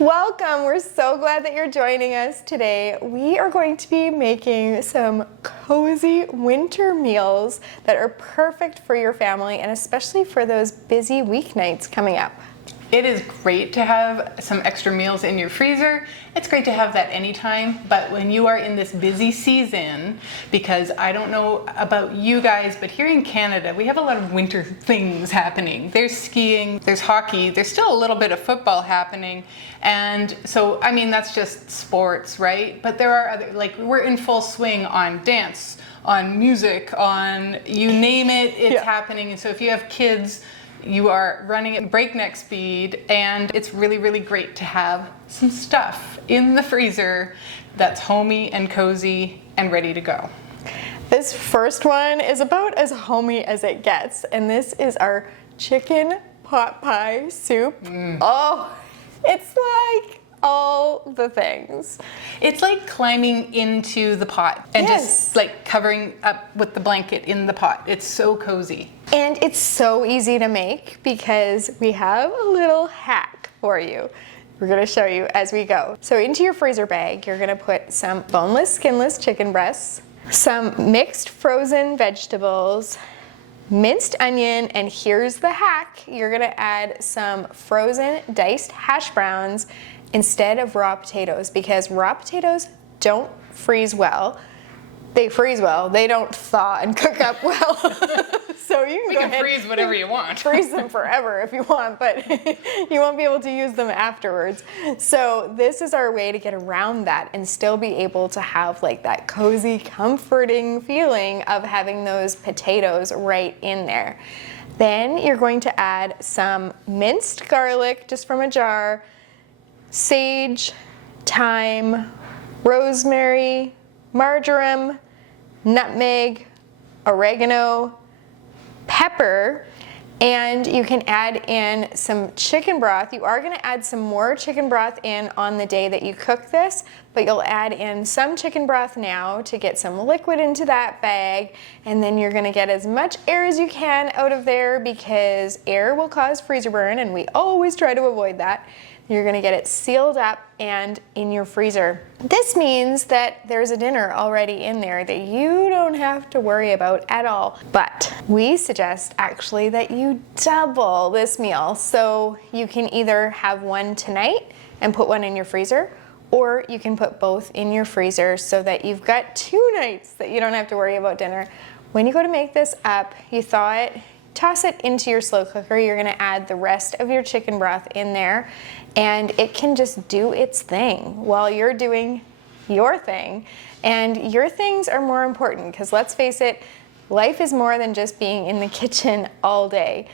Welcome! We're so glad that you're joining us today. We are going to be making some cozy winter meals that are perfect for your family and especially for those busy weeknights coming up. It is great to have some extra meals in your freezer. It's great to have that anytime, but when you are in this busy season, because I don't know about you guys, but here in Canada, we have a lot of winter things happening. There's skiing, there's hockey, there's still a little bit of football happening. And so, I mean, that's just sports, right? But there are other, like we're in full swing on dance, on music, on you name it, it's happening. And so if you have kids, you are running at breakneck speed, and it's really, really great to have some stuff in the freezer that's homey and cozy and ready to go. This first one is about as homey as it gets, and this is our chicken pot pie soup. Oh, it's like all the things. It's like climbing into the pot and just like covering up with the blanket in the pot. It's so cozy. And it's so easy to make because we have a little hack for you. We're gonna show you as we go. So into your freezer bag, you're gonna put some boneless, skinless chicken breasts, some mixed frozen vegetables, minced onion, and here's the hack. You're gonna add some frozen diced hash browns instead of raw potatoes because raw potatoes don't freeze well. They freeze well, they don't thaw and cook up well. So you can go ahead, freeze whatever you want. Freeze them forever if you want, but you won't be able to use them afterwards. So this is our way to get around that and still be able to have like that cozy, comforting feeling of having those potatoes right in there. Then you're going to add some minced garlic just from a jar, sage, thyme, rosemary, marjoram, nutmeg, oregano, pepper, and you can add in some chicken broth. You are going to add some more chicken broth in on the day that you cook this, but you'll add in some chicken broth now to get some liquid into that bag, and then you're going to get as much air as you can out of there because air will cause freezer burn, and we always try to avoid that. You're gonna get it sealed up and in your freezer. This means that there's a dinner already in there that you don't have to worry about at all. But we suggest actually that you double this meal. So you can either have one tonight and put one in your freezer, or you can put both in your freezer so that you've got 2 nights that you don't have to worry about dinner. When you go to make this up, you thaw it, toss it into your slow cooker. You're gonna add the rest of your chicken broth in there, and it can just do its thing while you're doing your thing. And your things are more important because let's face it, life is more than just being in the kitchen all day.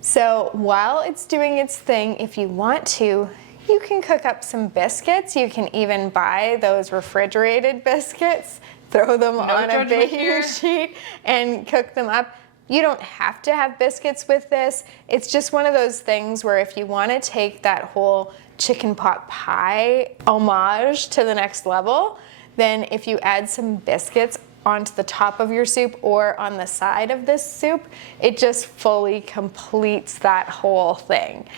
So while it's doing its thing, if you want to, you can cook up some biscuits. You can even buy those refrigerated biscuits, throw them on a baking sheet and cook them up. You don't have to have biscuits with this. It's just one of those things where if you want to take that whole chicken pot pie homage to the next level, then if you add some biscuits onto the top of your soup or on the side of this soup, it just fully completes that whole thing.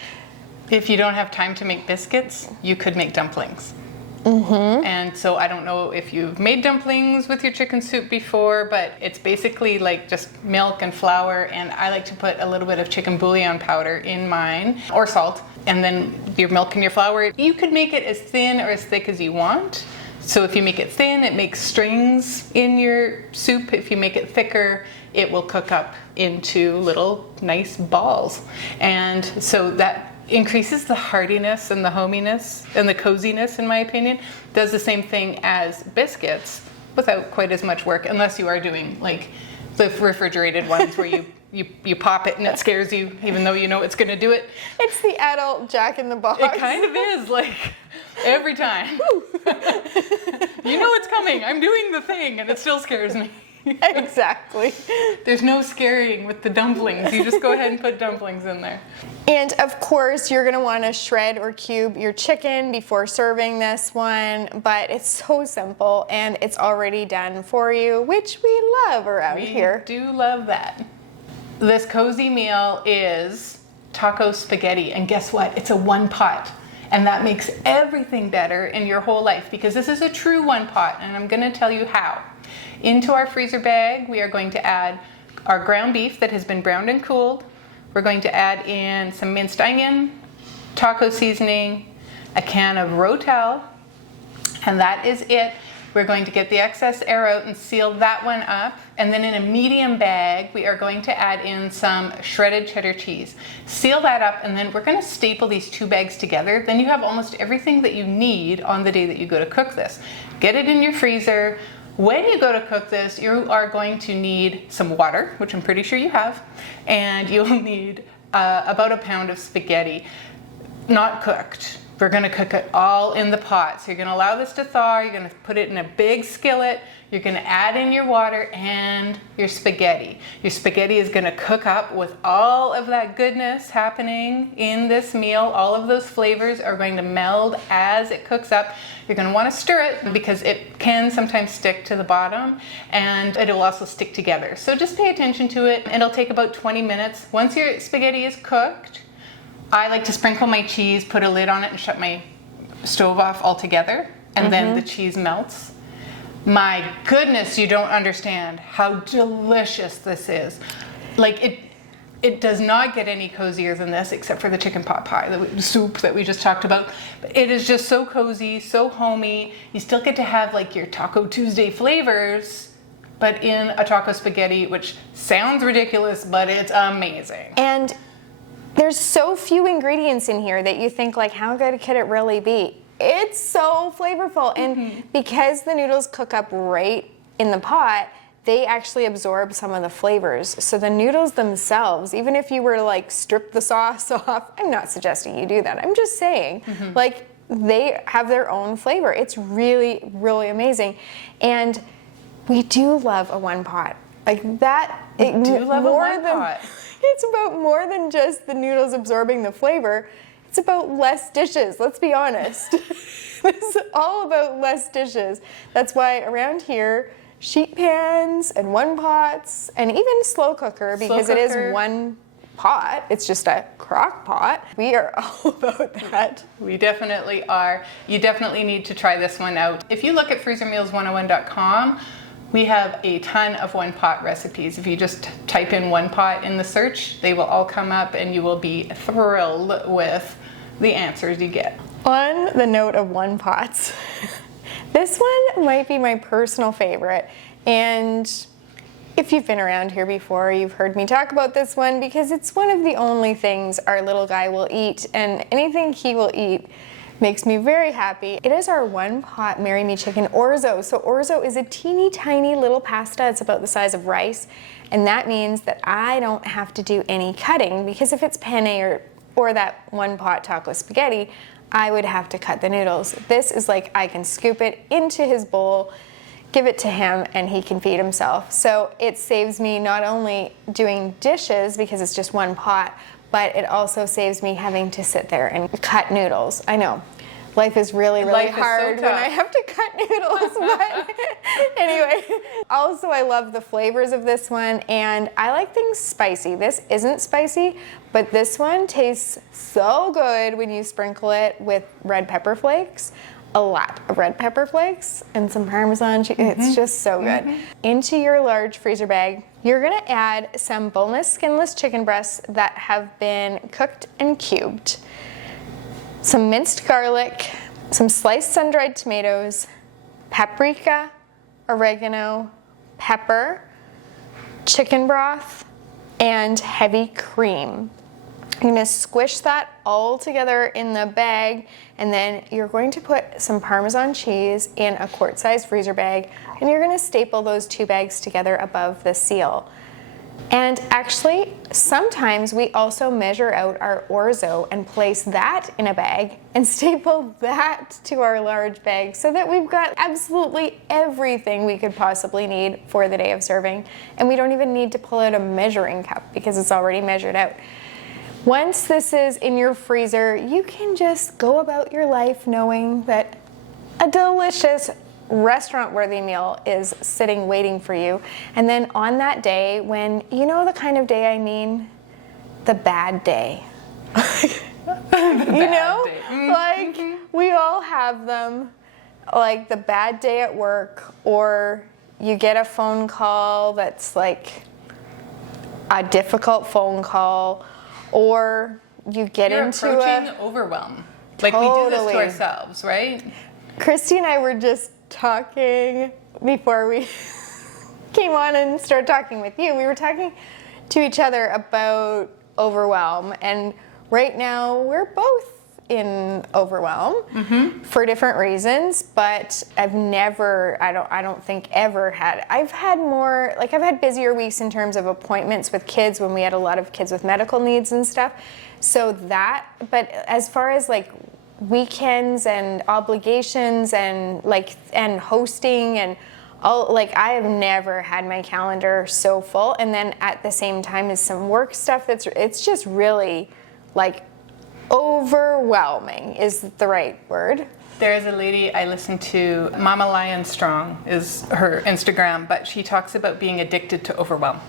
If you don't have time to make biscuits, you could make dumplings. And so I don't know if you've made dumplings with your chicken soup before, but it's basically like just milk and flour, and I like to put a little bit of chicken bouillon powder in mine, or salt, and then your milk and your flour. You could make it as thin or as thick as you want. So if you make it thin, it makes strings in your soup. If you make it thicker, it will cook up into little nice balls. And so that increases the heartiness and the hominess and the coziness, in my opinion. Does the same thing as biscuits without quite as much work, unless you are doing like the refrigerated ones where you pop it and it scares you even though you know it's going to do it. It's the adult Jack in the Box. It kind of is, like every time. You know it's coming. I'm doing the thing and it still scares me. Exactly. There's no scaring with the dumplings. You just go ahead and put dumplings in there. And of course, you're going to want to shred or cube your chicken before serving this one, but it's so simple and it's already done for you, which we love around here. We do love that. This cozy meal is taco spaghetti, and guess what? It's a one pot. And that makes everything better in your whole life, because this is a true one pot, and I'm going to tell you how. Into our freezer bag, we are going to add our ground beef that has been browned and cooled. We're going to add in some minced onion, taco seasoning, a can of Rotel, and that is it. We're going to get the excess air out and seal that one up. And then in a medium bag, we are going to add in some shredded cheddar cheese. Seal that up, and then we're going to staple these 2 bags together. Then you have almost everything that you need on the day that you go to cook this. Get it in your freezer. When you go to cook this, you are going to need some water, which I'm pretty sure you have, and you'll need about a pound of spaghetti, not cooked. We're going to cook it all in the pot. So you're going to allow this to thaw. You're going to put it in a big skillet. You're going to add in your water and your spaghetti. Your spaghetti is going to cook up with all of that goodness happening in this meal. All of those flavors are going to meld as it cooks up. You're going to want to stir it because it can sometimes stick to the bottom, and it will also stick together. So just pay attention to it. It'll take about 20 minutes. Once your spaghetti is cooked, I like to sprinkle my cheese, put a lid on it, and shut my stove off altogether, and then the cheese melts. My goodness, you don't understand how delicious this is. Like, it does not get any cozier than this, except for the chicken pot pie, the soup that we just talked about. But it is just so cozy, so homey. You still get to have like your Taco Tuesday flavors, but in a taco spaghetti, which sounds ridiculous, but it's amazing. And there's so few ingredients in here that you think, like, how good could it really be? It's so flavorful. And because the noodles cook up right in the pot, they actually absorb some of the flavors. So the noodles themselves, even if you were to like strip the sauce off, I'm not suggesting you do that. I'm just saying, like, they have their own flavor. It's really, really amazing. And we do love a one pot. Like that. We do love a one pot. It's about more than just the noodles absorbing the flavor. It's about less dishes, let's be honest. It's all about less dishes. That's why around here, sheet pans and one pots and even slow cooker, because it is one pot, it's just a crock pot. We are all about that. We definitely are. You definitely need to try this one out. If you look at freezermeals101.com, we have a ton of one pot recipes. If you just type in one pot in the search, they will all come up and you will be thrilled with the answers you get. On the note of one pots, this one might be my personal favorite. And if you've been around here before, you've heard me talk about this one because it's one of the only things our little guy will eat, and anything he will eat makes me very happy. It is our one pot Marry Me Chicken Orzo. So Orzo is a teeny tiny little pasta. It's about the size of rice. And that means that I don't have to do any cutting, because if it's penne or that one pot taco spaghetti, I would have to cut the noodles. This is like I can scoop it into his bowl, give it to him, and he can feed himself. So it saves me not only doing dishes because it's just one pot, but it also saves me having to sit there and cut noodles. I know. Life is really, really hard when I have to cut noodles, but anyway. Also, I love the flavors of this one, and I like things spicy. This isn't spicy, but this one tastes so good when you sprinkle it with red pepper flakes. A lot of red pepper flakes and some Parmesan cheese. It's just so good. Into your large freezer bag, you're gonna add some boneless, skinless chicken breasts that have been cooked and cubed, some minced garlic, some sliced sun-dried tomatoes, paprika, oregano, pepper, chicken broth, and heavy cream. You're gonna squish that all together in the bag, and then you're going to put some Parmesan cheese in a quart-sized freezer bag, and you're gonna staple those 2 bags together above the seal. And actually, sometimes we also measure out our orzo and place that in a bag and staple that to our large bag so that we've got absolutely everything we could possibly need for the day of serving. And we don't even need to pull out a measuring cup because it's already measured out. Once this is in your freezer, you can just go about your life knowing that a delicious restaurant-worthy meal is sitting waiting for you. And then on that day when, you know the kind of day I mean, the bad day. You know, day. like we all have them, like the bad day at work, or you get a phone call that's like a difficult phone call, or you get You're into approaching overwhelm. Like we do this to ourselves, right? Christy and I were just talking before we came on and started talking with you. We were talking to each other about overwhelm, and right now we're both in overwhelm for different reasons, but I don't think ever had. I've had busier weeks in terms of appointments with kids when we had a lot of kids with medical needs and stuff. So but as far as like weekends and obligations and hosting and all, like I have never had my calendar so full, and then at the same time is some work stuff it's just really like overwhelming is the right word. There is a lady I listen to, Mama Lion Strong is her Instagram, but she talks about being addicted to overwhelm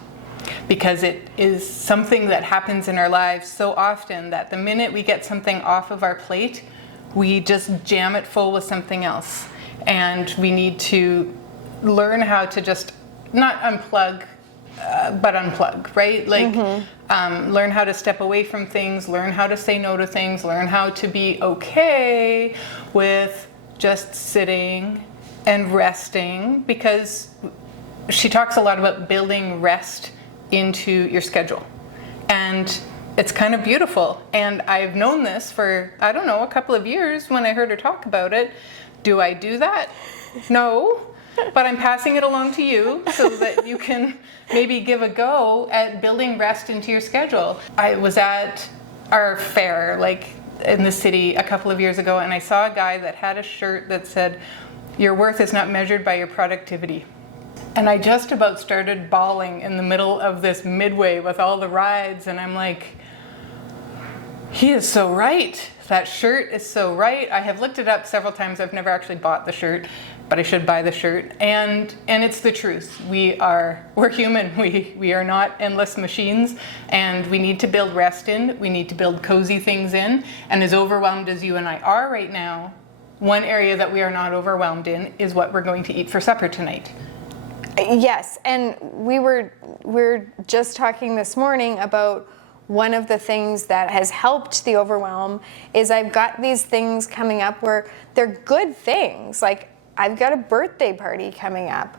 because it is something that happens in our lives so often that the minute we get something off of our plate, we just jam it full with something else. And we need to learn how to just not unplug, but unplug, right? Like learn how to step away from things, learn how to say no to things, learn how to be okay with just sitting and resting, because she talks a lot about building rest into your schedule. And it's kind of beautiful. And I've known this for, I don't know, a couple of years when I heard her talk about it. Do I do that? No. But I'm passing it along to you so that you can maybe give a go at building rest into your schedule. I was at our fair, like in the city a couple of years ago, and I saw a guy that had a shirt that said, "Your worth is not measured by your productivity." And I just about started bawling in the middle of this midway with all the rides, and I'm like, he is so right. That shirt is so right. I have looked it up several times. I've never actually bought the shirt, but I should buy the shirt. And it's the truth. We're human. We are not endless machines, and we need to build rest in. We need to build cozy things in. And as overwhelmed as you and I are right now, one area that we are not overwhelmed in is what we're going to eat for supper tonight. Yes, and we're just talking this morning about one of the things that has helped the overwhelm is I've got these things coming up where they're good things. Like I've got a birthday party coming up,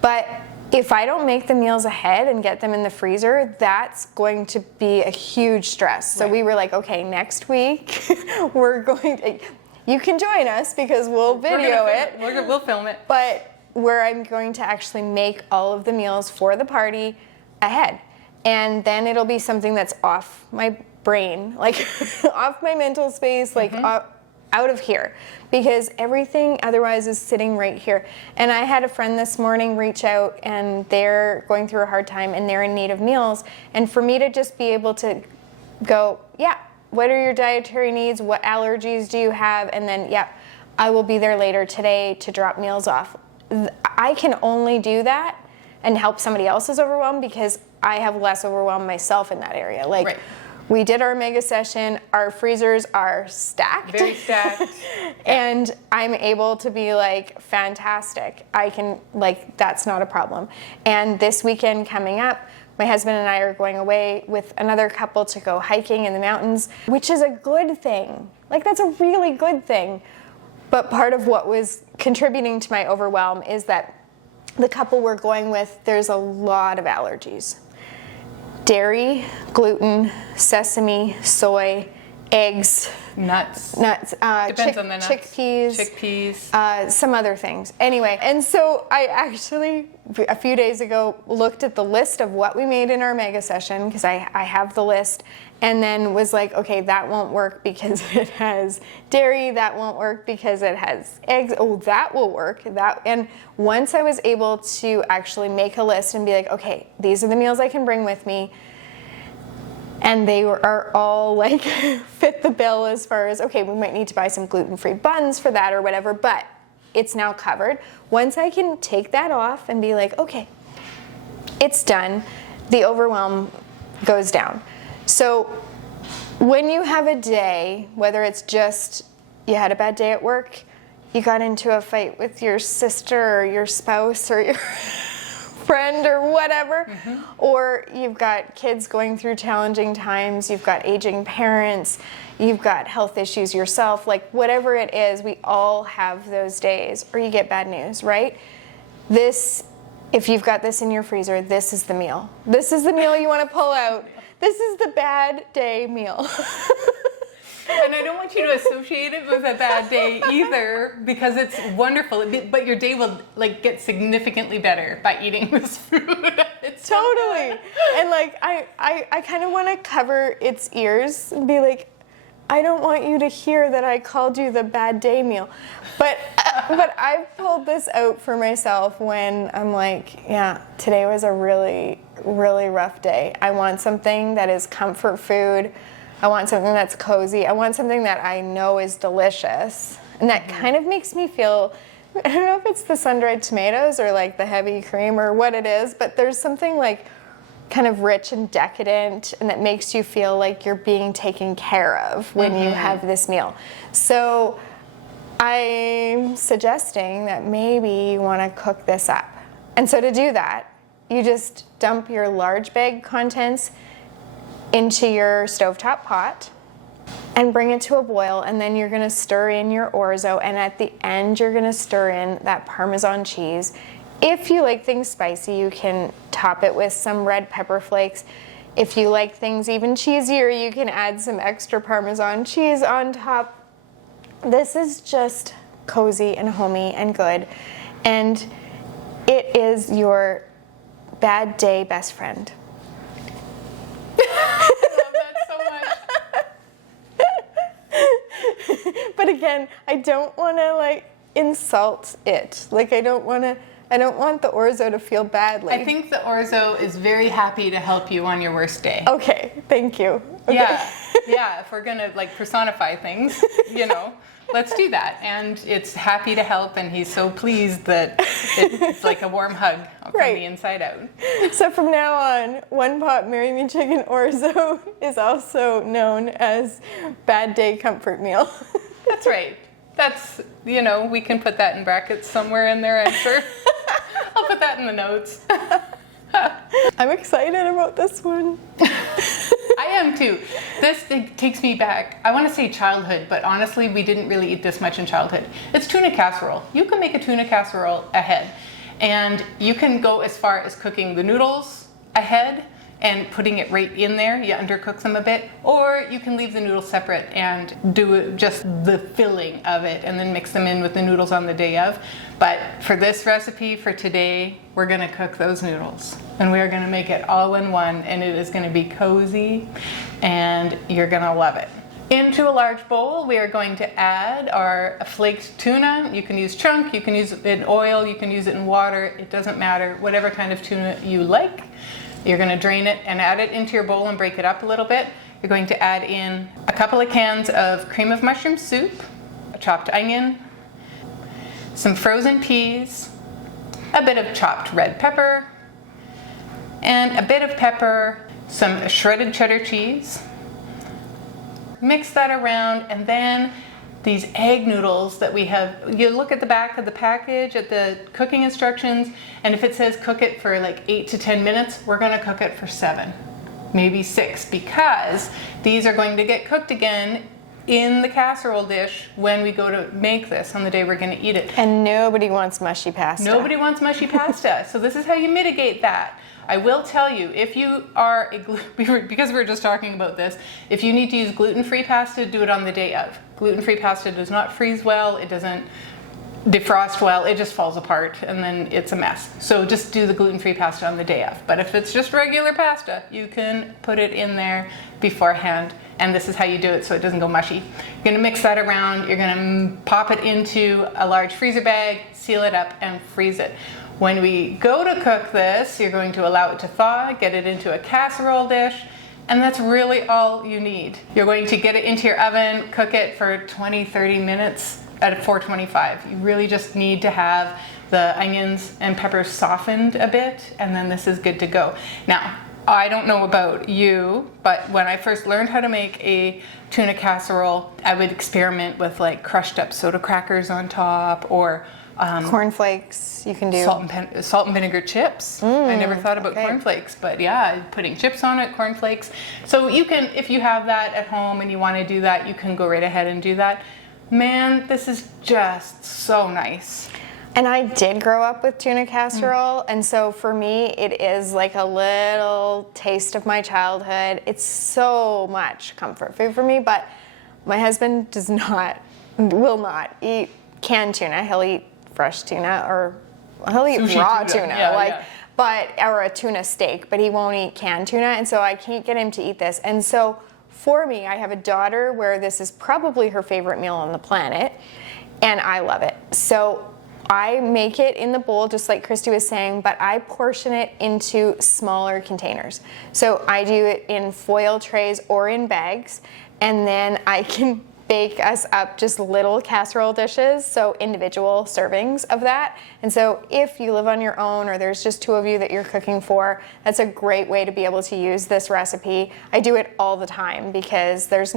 but if I don't make the meals ahead and get them in the freezer, that's going to be a huge stress. So we were like, okay, next week you can join us because we'll video it. We'll film it. But where I'm going to actually make all of the meals for the party ahead. And then it'll be something that's off my brain, like off my mental space, like out of here, because everything otherwise is sitting right here. And I had a friend this morning reach out, and they're going through a hard time and they're in need of meals. And for me to just be able to go, yeah, what are your dietary needs? What allergies do you have? And then, yeah, I will be there later today to drop meals off. I can only do that and help somebody else's overwhelm because I have less overwhelm myself in that area. Like we did our mega session, our freezers are stacked. Very stacked. And I'm able to be like, fantastic. I can, like, that's not a problem. And this weekend coming up, my husband and I are going away with another couple to go hiking in the mountains, which is a good thing. Like, that's a really good thing. But part of what was contributing to my overwhelm is that the couple we're going with, there's a lot of allergies. Dairy, gluten, sesame, soy, eggs, nuts. Depends on the nuts. Chickpeas, some other things. Anyway, and so I actually, a few days ago, looked at the list of what we made in our mega session, because I have the list, and then was like, okay, that won't work because it has dairy, that won't work because it has eggs, oh, that will work. And once I was able to actually make a list and be like, okay, these are the meals I can bring with me, and they are all like fit the bill as far as, okay, we might need to buy some gluten-free buns for that or whatever, but it's now covered. Once I can take that off and be like, okay, it's done, the overwhelm goes down. So When you have a day, whether it's just you had a bad day at work, you got into a fight with your sister or your spouse or your friend or whatever, or you've got kids going through challenging times, you've got aging parents, you've got health issues yourself, like whatever it is, we all have those days, or you get bad news, right? This, if you've got this in your freezer, this is the meal. This is the meal you want to pull out. This is the bad day meal. And I don't want you to associate it with a bad day either, because it's wonderful. But your day will like get significantly better by eating this food. It's Totally. And like I kind of want to cover its ears and be like, I don't want you to hear that I called you the bad day meal. But I've pulled this out for myself when I'm like, yeah, today was a really, really rough day. I want something that is comfort food. I want something that's cozy. I want something that I know is delicious. And that kind of makes me feel, I don't know if it's the sun-dried tomatoes or like the heavy cream or what it is, but there's something like kind of rich and decadent and that makes you feel like you're being taken care of when you have this meal. So I'm suggesting that maybe you want to cook this up. And so to do that, you just dump your large bag contents into your stovetop pot and bring it to a boil, and then you're going to stir in your orzo, and at the end you're going to stir in that Parmesan cheese. If you like things spicy, you can top it with some red pepper flakes. If you like things even cheesier, you can add some extra Parmesan cheese on top. This is just cozy and homey and good, and it is your bad day best friend. But again, I don't want to like insult it. Like I don't want the orzo to feel badly. I think the orzo is very happy to help you on your worst day. Okay, thank you. Okay. Yeah. If we're gonna like personify things, let's do that. And it's happy to help, and he's so pleased that it's like a warm hug from the inside out. So from now on, One Pot Marry Me Chicken Orzo is also known as Bad Day Comfort Meal. That's right. That's, we can put that in brackets somewhere in there, I'm sure. I'll put that in the notes. I'm excited about this one. I am too. This thing takes me back, I want to say childhood, but honestly, we didn't really eat this much in childhood. It's tuna casserole. You can make a tuna casserole ahead, and you can go as far as cooking the noodles ahead and putting it right in there. You undercook them a bit, or you can leave the noodles separate and do just the filling of it and then mix them in with the noodles on the day of. But for this recipe for today, we're gonna cook those noodles, and we are gonna make it all in one, and it is gonna be cozy and you're gonna love it. Into a large bowl, we are going to add our flaked tuna. You can use chunk, you can use it in oil, you can use it in water, it doesn't matter, whatever kind of tuna you like. You're going to drain it and add it into your bowl and break it up a little bit. You're going to add in a couple of cans of cream of mushroom soup, a chopped onion, some frozen peas, a bit of chopped red pepper, and a bit of pepper, some shredded cheddar cheese. Mix that around, and then these egg noodles that we have, you look at the back of the package at the cooking instructions, and if it says cook it for like 8 to 10 minutes, we're gonna cook it for 7, maybe 6, because these are going to get cooked again in the casserole dish when we go to make this on the day we're gonna eat it. And nobody wants mushy pasta. Nobody wants mushy pasta, so this is how you mitigate that. I will tell you, if you are because we were just talking about this, if you need to use gluten-free pasta, do it on the day of. Gluten-free pasta does not freeze well, it doesn't defrost well, it just falls apart and then it's a mess. So just do the gluten-free pasta on the day of. But if it's just regular pasta, you can put it in there beforehand, and this is how you do it so it doesn't go mushy. You're gonna mix that around, you're gonna pop it into a large freezer bag, seal it up, and freeze it. When we go to cook this, you're going to allow it to thaw, get it into a casserole dish, and that's really all you need. You're going to get it into your oven, cook it for 20-30 minutes at 425. You really just need to have the onions and peppers softened a bit, and then this is good to go. Now, I don't know about you, but when I first learned how to make a tuna casserole, I would experiment with like crushed up soda crackers on top, or Cornflakes, you can do. salt and vinegar chips. I never thought about okay. cornflakes, but yeah, putting chips on it, cornflakes. So you can, if you have that at home and you want to do that, you can go right ahead and do that. Man, this is just so nice. And I did grow up with tuna casserole, and so for me, it is like a little taste of my childhood. It's so much comfort food for me, but my husband will not eat canned tuna. He'll eat fresh tuna, or he'll eat Sushi raw tuna. tuna, Yeah. or a tuna steak, but he won't eat canned tuna, and so I can't get him to eat this. And so for me, I have a daughter where this is probably her favorite meal on the planet, and I love it. So I make it in the bowl, just like Christy was saying, but I portion it into smaller containers. So I do it in foil trays or in bags, and then I can bake us up just little casserole dishes, so individual servings of that. And so if you live on your own, or there's just two of you that you're cooking for, that's a great way to be able to use this recipe. I do it all the time because there's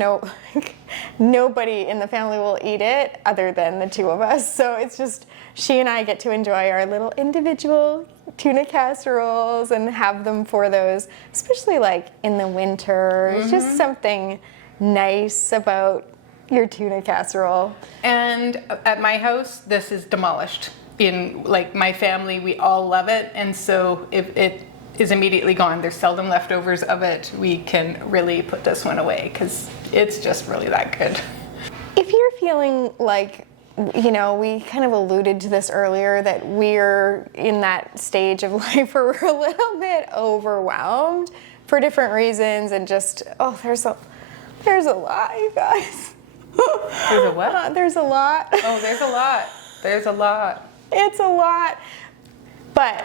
nobody in the family will eat it other than the two of us. So it's just, she and I get to enjoy our little individual tuna casseroles and have them for those, especially like in the winter. It's just something nice about your tuna casserole. And at my house, this is demolished. In like my family, we all love it, and so if it is immediately gone, there's seldom leftovers of it. We can really put this one away because it's just really that good. If you're feeling like, you know, we kind of alluded to this earlier, that we're in that stage of life where we're a little bit overwhelmed for different reasons, and just, there's a lot, you guys. There's a what? There's a lot. Oh, there's a lot. There's a lot. It's a lot. But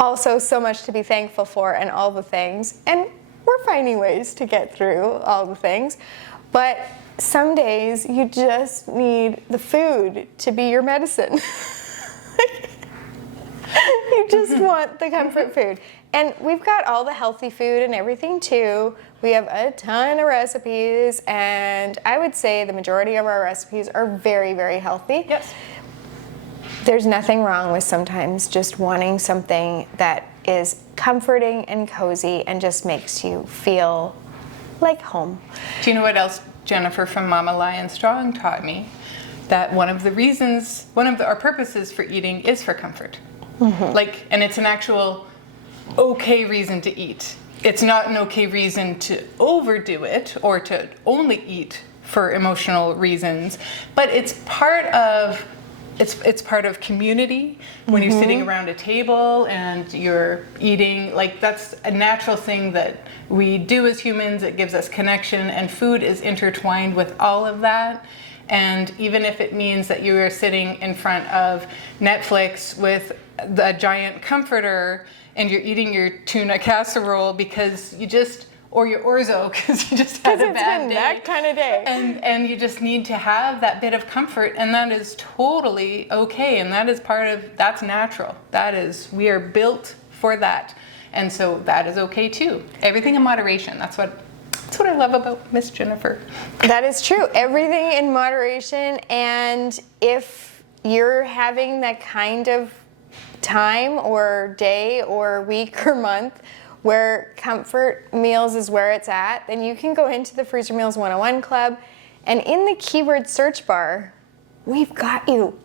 also so much to be thankful for, and all the things. And we're finding ways to get through all the things. But some days you just need the food to be your medicine. You just want the comfort food. And we've got all the healthy food and everything too. We have a ton of recipes, and I would say the majority of our recipes are very, very healthy. Yes. There's nothing wrong with sometimes just wanting something that is comforting and cozy and just makes you feel like home. Do you know what else Jennifer from Mama Lion Strong taught me? That one of our purposes for eating is for comfort. And it's an actual okay reason to eat. It's not an okay reason to overdo it or to only eat for emotional reasons, but it's part of community. When you're sitting around a table and you're eating, like, that's a natural thing that we do as humans. It gives us connection, and food is intertwined with all of that. And even if it means that you are sitting in front of Netflix with the giant comforter and you're eating your tuna casserole or your Orzo because you just had a bad day. That kind of day. And you just need to have that bit of comfort, and that is totally okay. And that is that's natural. We are built for that. And so that is okay too. Everything in moderation. That's what I love about Miss Jennifer. That is true. Everything in moderation. And if you're having that kind of time or day or week or month where comfort meals is where it's at, then you can go into the Freezer Meals 101 Club, and in the keyword search bar, we've got you.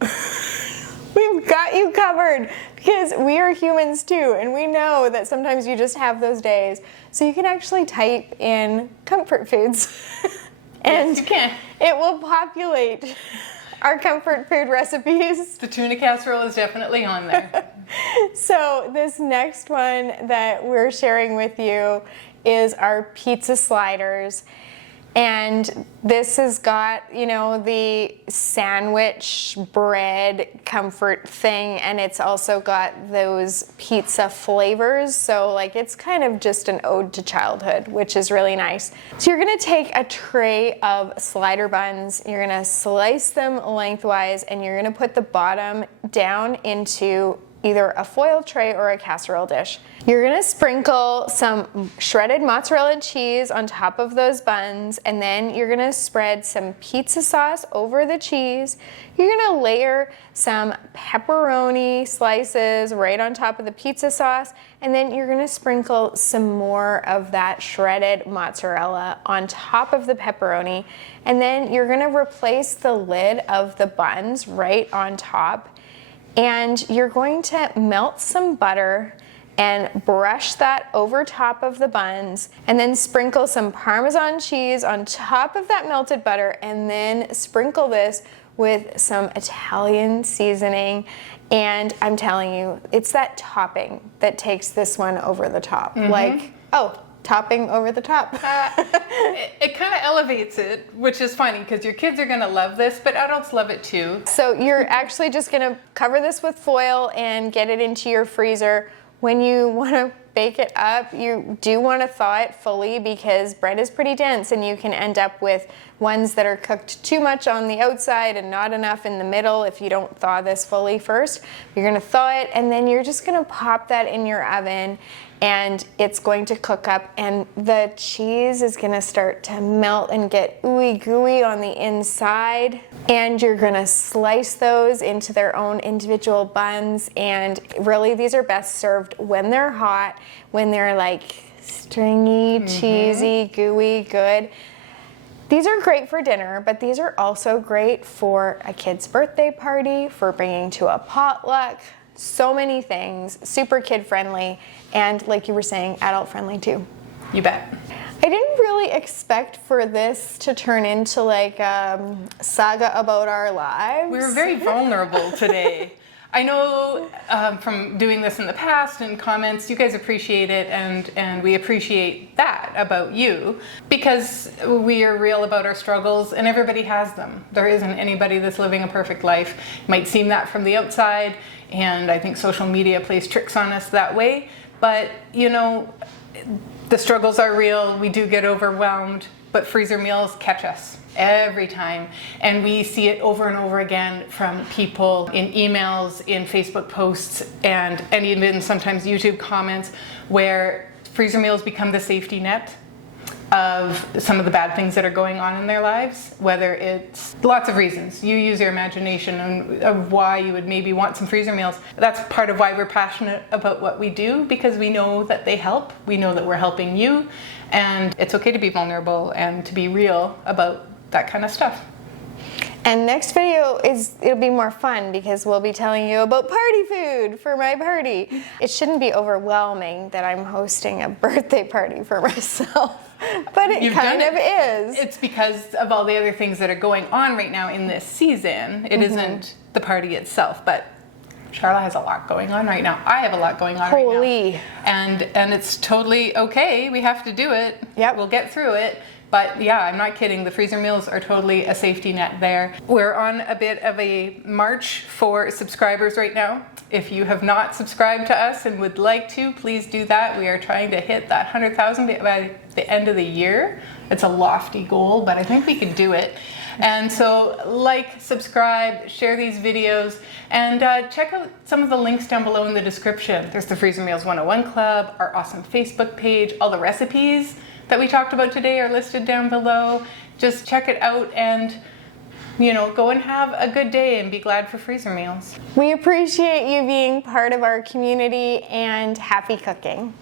We've got you covered, because we are humans too, and we know that sometimes you just have those days. So you can actually type in comfort foods and yes, you can. It will populate our comfort food recipes. The tuna casserole is definitely on there. So this next one that we're sharing with you is our pizza sliders. And this has got, the sandwich bread comfort thing, and it's also got those pizza flavors. So it's kind of just an ode to childhood, which is really nice. So you're gonna take a tray of slider buns, you're gonna slice them lengthwise, and you're gonna put the bottom down into either a foil tray or a casserole dish. You're gonna sprinkle some shredded mozzarella cheese on top of those buns, and then you're gonna spread some pizza sauce over the cheese. You're gonna layer some pepperoni slices right on top of the pizza sauce, and then you're gonna sprinkle some more of that shredded mozzarella on top of the pepperoni, and then you're gonna replace the lid of the buns right on top, and you're going to melt some butter and brush that over top of the buns, and then sprinkle some Parmesan cheese on top of that melted butter, and then sprinkle this with some Italian seasoning. And I'm telling you, it's that topping that takes this one over the top. Like, oh, topping over the top. It kind of elevates it, which is funny because your kids are going to love this, but adults love it too. So you're actually just going to cover this with foil and get it into your freezer. When you want to bake it up, you do want to thaw it fully because bread is pretty dense and you can end up with ones that are cooked too much on the outside and not enough in the middle if you don't thaw this fully first. You're going to thaw it, and then you're just going to pop that in your oven, and it's going to cook up, and the cheese is going to start to melt and get ooey gooey on the inside, and you're going to slice those into their own individual buns. And really, these are best served when they're hot, when they're like stringy, cheesy, gooey, good. These are great for dinner, but these are also great for a kid's birthday party, for bringing to a potluck. So many things, super kid friendly, and like you were saying, adult friendly too. You bet. I didn't really expect for this to turn into like a saga about our lives. We were very vulnerable today. I know from doing this in the past and comments, you guys appreciate it, and we appreciate that about you because we are real about our struggles, and everybody has them. There isn't anybody that's living a perfect life. It might seem that from the outside, and I think social media plays tricks on us that way, but you know, the struggles are real. We do get overwhelmed, but freezer meals catch us every time, and we see it over and over again from people in emails, in Facebook posts, and even sometimes YouTube comments, where freezer meals become the safety net of some of the bad things that are going on in their lives, whether it's lots of reasons. You use your imagination of why you would maybe want some freezer meals. That's part of why we're passionate about what we do, because we know that they help. We know that we're helping you, and it's okay to be vulnerable and to be real about that kind of stuff. And next video it'll be more fun because we'll be telling you about party food for my party. It shouldn't be overwhelming that I'm hosting a birthday party for myself, but it kind of is. It's because of all the other things that are going on right now in this season. It isn't the party itself, but Charla has a lot going on right now. I have a lot going on right now. And it's totally okay. We have to do it. Yep. We'll get through it. But yeah, I'm not kidding. The freezer meals are totally a safety net there. We're on a bit of a march for subscribers right now. If you have not subscribed to us and would like to, please do that. We are trying to hit that 100,000 by the end of the year. It's a lofty goal, but I think we can do it. And so like, subscribe, share these videos, and check out some of the links down below in the description. There's the Freezer Meals 101 Club, our awesome Facebook page, all the recipes that we talked about today are listed down below. Just check it out and, you know, go and have a good day and be glad for freezer meals. We appreciate you being part of our community, and happy cooking.